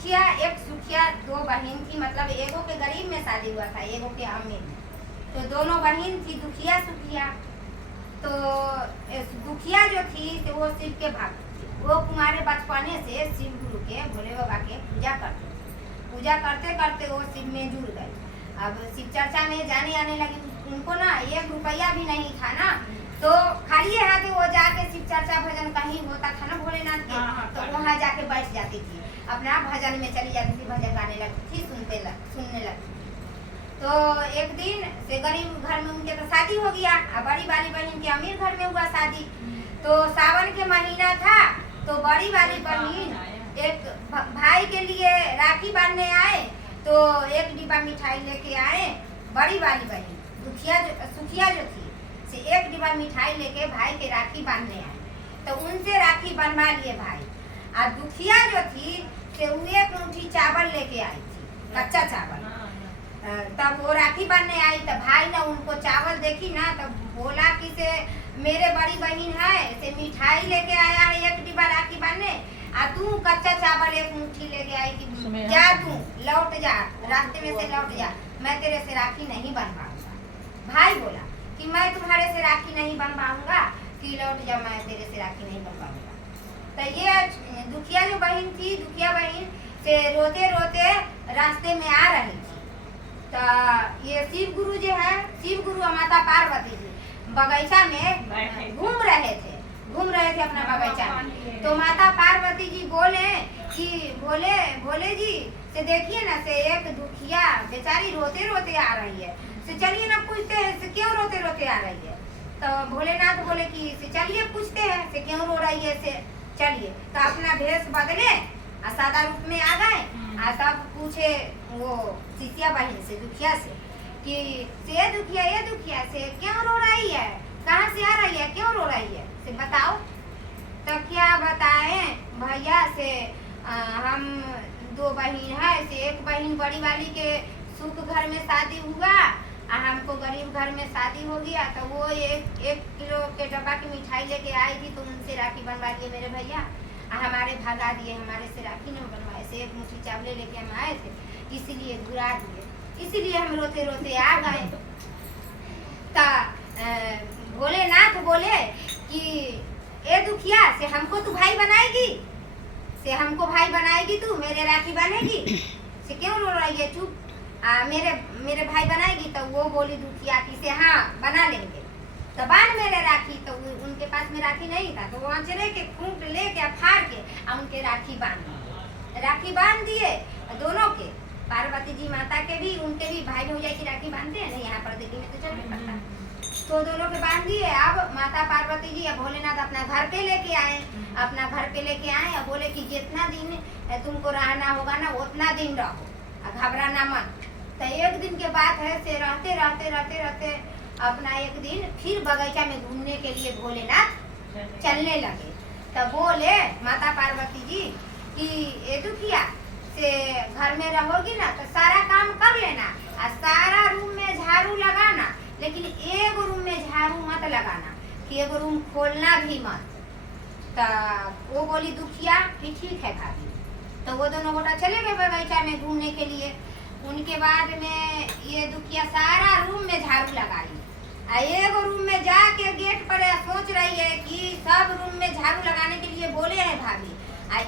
मुखिया एक सुखिया, दो बहन थी, मतलब एगो के गरीब में शादी हुआ था, एगो के अमीर में। तो दोनों बहन थी दुखिया सुखिया। तो दुखिया जो थी तो वो शिव के भक्त थी। वो कुमारे बचपने से शिव गुरु के भोले बाबा के पूजा करते करते वो शिव में जुड़ गए। अब शिव चर्चा में जाने आने लगी। उनको ना 1 रुपया भी नहीं था ना, तो खाली हाथ वो जाके शिव चर्चा भजन कहीं होता था ना भोलेनाथ के, तो वहाँ जाके बैठ जाती थी, अपना भजन में चली जाती थी, भजन गाने लगती थी, सुनने लगती थी। तो एक दिन से गरीब घर में उनके तो शादी हो गया, बड़ी वाली बहन के अमीर घर में हुआ शादी। तो सावन के महीना था, तो बड़ी वाली बहन एक भाई के लिए राखी बांधने आए, तो 1 डिब्बा मिठाई लेके आए। बड़ी वाली बहन सुखिया जो थी से 1 डिब्बा मिठाई लेके भाई के राखी बांधने आए, तो उनसे राखी बनवा लिए भाई। और दुखिया जो थी से 1 मुट्ठी चावल लेके आई थी, कच्चा चावल। तब वो राखी बांधने आई, तो भाई ना उनको चावल देखी ना, तो बोला कि से मेरे बड़ी बहन है से मिठाई लेके आया है 1 डिब्बा राखी बांधने, आ तू कच्चा चावल 1 मुट्ठी लेके आई कि जा तू लौट जा, रास्ते में से लौट जा, मैं तेरे से राखी नहीं बनवाऊंगा। भाई बोला कि मैं तुम्हारे से राखी नहीं बनवाऊंगा, कि लौट जा, मैं तेरे से राखी नहीं बनवाऊंगा। तो ये दुखिया जो बहन थी, दुखिया बहन से रोते रोते रास्ते में आ रही थी। तो ये शिव गुरु जो है, शिव गुरु और माता पार्वती जी बगीचा में घूम रहे थे अपना बगीचा में। तो माता पार्वती जी बोले कि भोले जी से देखिए ना, से एक दुखिया बेचारी रोते रोते आ रही है, से चलिए ना पूछते हैं से क्यों रोते रोते आ रही है। तो भोलेनाथ बोले कि से चलिए पूछते हैं से क्यों रो रही है, से चलिए। तो अपना भेष बदले और सादा रूप में आ गए। तब पूछे वो शिष्या बहन से, दुखिया से, कि ये दुखिया से क्यों रो रही है, कहाँ से आ रही है, क्यों रो रही है, से बताओ। तो क्या बताएं भैया, से हम 2 बहन है, से एक बहन बड़ी वाली के सुख घर में शादी हुआ, हमको गरीब घर में शादी हो गया। तो वो 1 किलो के डब्बा की मिठाई लेके आई थी, तो उनसे राखी बनवा दिए मेरे भैया, हमारे भगा दिए, हमारे से राखी नहीं बनवाए, से 1 मुट्ठी चावल लेके हम आए थे, इसीलिए घुरा दिए, इसीलिए हम रोते रोते आ गए। तो भोलेनाथ बोले कि ए दुखिया, से हमको तू भाई बनाएगी, से हमको भाई बनाएगी, तू मेरे राखी बनेगी, से क्यों रो रही है, चुप, मेरे भाई बनाएगी। तो वो बोली दुखिया की से हाँ बना लेंगे, तो बांध मेरे राखी। तो उनके पास में राखी नहीं था, तो वहाँ चले के खूंट लेके फाड़ के उनके राखी बांध दिए दोनों के, पार्वती जी माता के भी, उनके भी भाई भौजाई की राखी बांधते हैं नहीं, यहाँ पर दिल्ली में तो चल पड़ता। तो दोनों के बांध दिए। अब माता पार्वती जी या भोलेनाथ अपना घर पे लेके आए, और बोले कि जितना दिन तुमको रहना होगा ना उतना दिन रहो, घबराना मत। तो 1 दिन के बाद है से रहते अपना एक दिन फिर बगीचा में घूमने के लिए भोलेनाथ चलने लगे। तो बोले माता पार्वती जी कि ए दुखिया से घर में रहोगी ना तो सारा काम कर लेना, और सारा रूम में झाड़ू लगाना, लेकिन 1 रूम में झाड़ू मत लगाना, कि 1 रूम खोलना भी मत। तो वो बोली दुखिया कि ठीक है भाभी। तो वो दोनों गोटा चले गए बगीचा में घूमने के लिए। उनके बाद में ये दुखिया सारा रूम में झाड़ू लगाई, 1 रूम में जाके गेट पर सोच रही है कि सब रूम में झाड़ू लगाने के लिए बोले हैं भाभी,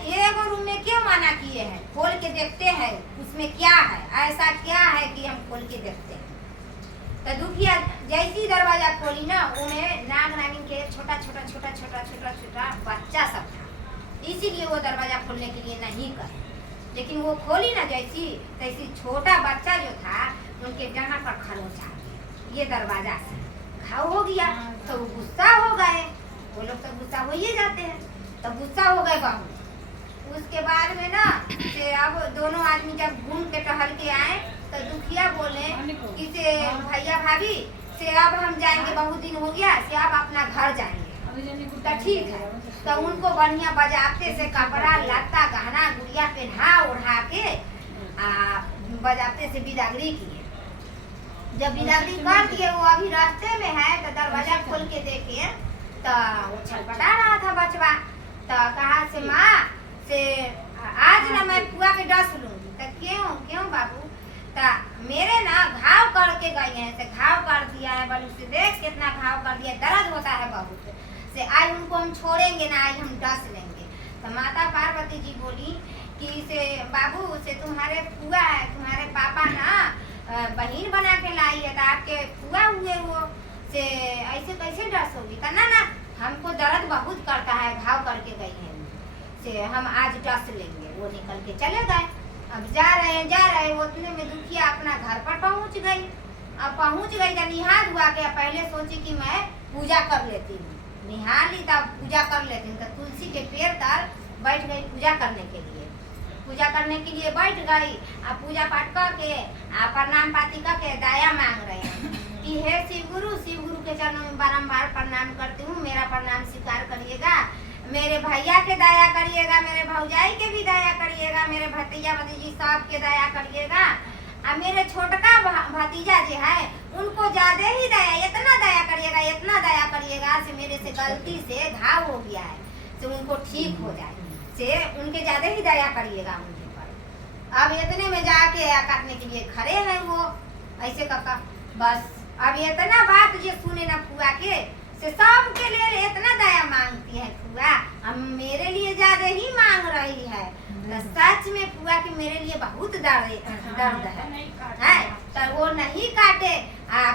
1 रूम में क्यों मना किए हैं, खोल के देखते हैं उसमें क्या है, ऐसा क्या है कि हम खोल के देखते हैं। तो दुखिया जैसी दरवाजा खोली ना, उन्हें नाग नागिन के छोटा छोटा बच्चा सब था, इसीलिए वो दरवाजा खोलने के लिए नहीं कर। लेकिन वो खोली ना जैसी तैसी छोटा बच्चा जो था उनके जहाँ पर खरोच आ गया, ये दरवाजा से घाव हो गया। तो वो गुस्सा हो गए, वो लोग तो गुस्सा हो ही जाते हैं, तो गुस्सा हो गए बहू। उसके बाद में ना से अब दोनों आदमी जब घूम के टहल के आए, तो दुखिया बोले कि से भैया भाभी से अब हम जाएंगे, बहुत दिन हो गया, से अब अपना घर जाएंगे। तो ठीक है। तो उनको बढ़िया बजाते से कपड़ा लत्ता गहना गुड़िया पहना उड़ा के बजाते से बिदागरी किए। जब बिदागरी कर दिए, वो अभी रास्ते में है, तो दरवाजा खोल के देखे तो वो छटपटा रहा था बचवा। तो कहा से माँ से आज ना मैं पुआ के डस घाव कर दिया, दर्द होता है बहुत से, आज उनको हम छोड़ेंगे ना, आज हम डस लेंगे। तो माता पार्वती जी बोली कि से बाबू से तुम्हारे फुआ है, तुम्हारे पापा ना बहन बना के लाई है, तो आपके फुआ हुए वो से ऐसे कैसे डसोगी? तो ना ना हमको दर्द बहुत करता है, घाव करके गई है से हम आज डस लेंगे। वो निकल के चले गए। अब जा रहे उतने में दुखिया अपना घर पर पहुंच गई। अब पहुंच गई तो निहा धुआ के पहले सोची कि मैं पूजा कर लेती हूँ, निहा ली तब पूजा कर लेती हूँ। तो तुलसी के पेड़ तर बैठ गई पूजा करने के लिए। पूजा करने के लिए बैठ गई, अब पूजा पाठ करके प्रणाम पाती करके दया मांग रहे हैं कि हे शिव गुरु के चरणों में बारम्बार प्रणाम करती हूँ, मेरा प्रणाम स्वीकार करिएगा, मेरे भैया के दया करिएगा, मेरे भौजाई के भी दया करिएगा, मेरे भतीजा भतीजी सब के दया करिएगा, और मेरे छोटका भतीजा जो है उनको ज्यादा ही दया, इतना दया करिएगा से मेरे से गलती से घाव हो गया है, से उनको ठीक हो जाए, से उनके ज्यादा ही दया करिएगा उनके पर। अब इतने में जाके काटने के लिए खड़े हैं वो ऐसे काका। बस अब इतना बात जो सुने ना फुआ के, से सबके लिए इतना दया मांगती है फुआ, अब मेरे लिए ज्यादा ही मांग रही है। तो सच में फुआ के मेरे लिए बहुत दर्द है, तो वो नहीं काटे,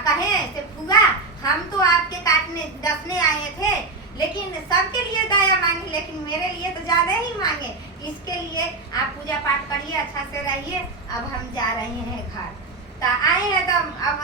कहे से फुआ हम तो आपके काटने डसने आए थे, लेकिन सबके लिए दया मांगे, लेकिन मेरे लिए तो ज्यादा ही मांगे। इसके लिए आप पूजा पाठ करिए, अच्छा से रहिए। अब हम जा रहे हैं घर। तो आए हैं तो अब